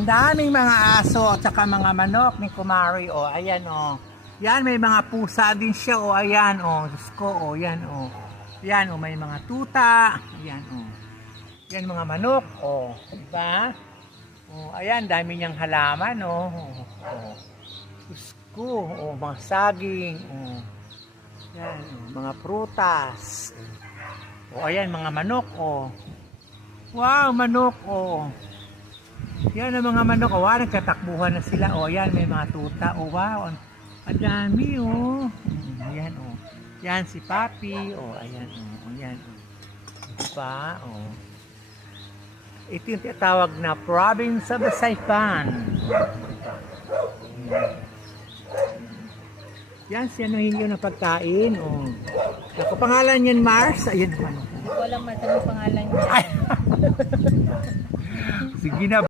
Ang daming mga aso at saka mga manok ni Kumari. O, ayan o. Yan, may mga pusa din siya. O, ayan o. Diyos ko, o, yan o. Yan o, may mga tuta. Ayan o. Yan mga manok. O, diba? O, ayan, dami niyang halaman o. O, Diyos ko, o, mga saging. O, yan o, mga prutas. O, ayan, mga manok o. Wow, manok o. Yan ang mga manok. O, nagkatakbuhan na sila. O, yan, may mga tuta. O, wow. Ang dami, o. Ayan, o. Yan, si Papi. O, ayan, o. Ayan, o. Diba, o. Ito yung tinatawag na province of the Saipan. Yan, siya nang hingi ng pagkain. O. Ako, pangalan yan, Mars. Ayan, o. Hindi ko alam ang pangalan niya. Ay. Sige na.